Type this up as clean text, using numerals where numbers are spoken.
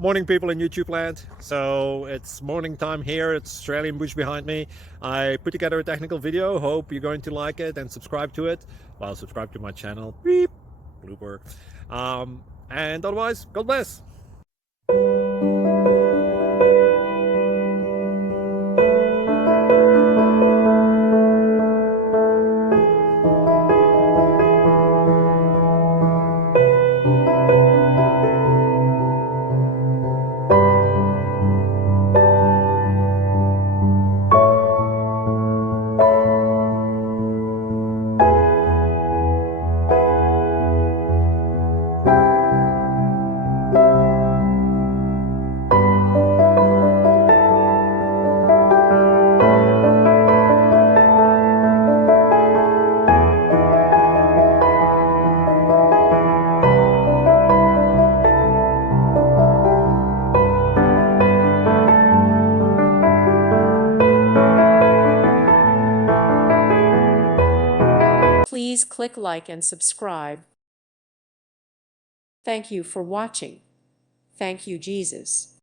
Morning, people in YouTube land. So it's morning time here. It's Australian bush behind me. I put together a technical video. Hope you're going to like it and subscribe to it. Well, subscribe to my channel. Beep, blooper. And otherwise, God bless. Please click like and subscribe. Thank you for watching. Thank you, Jesus.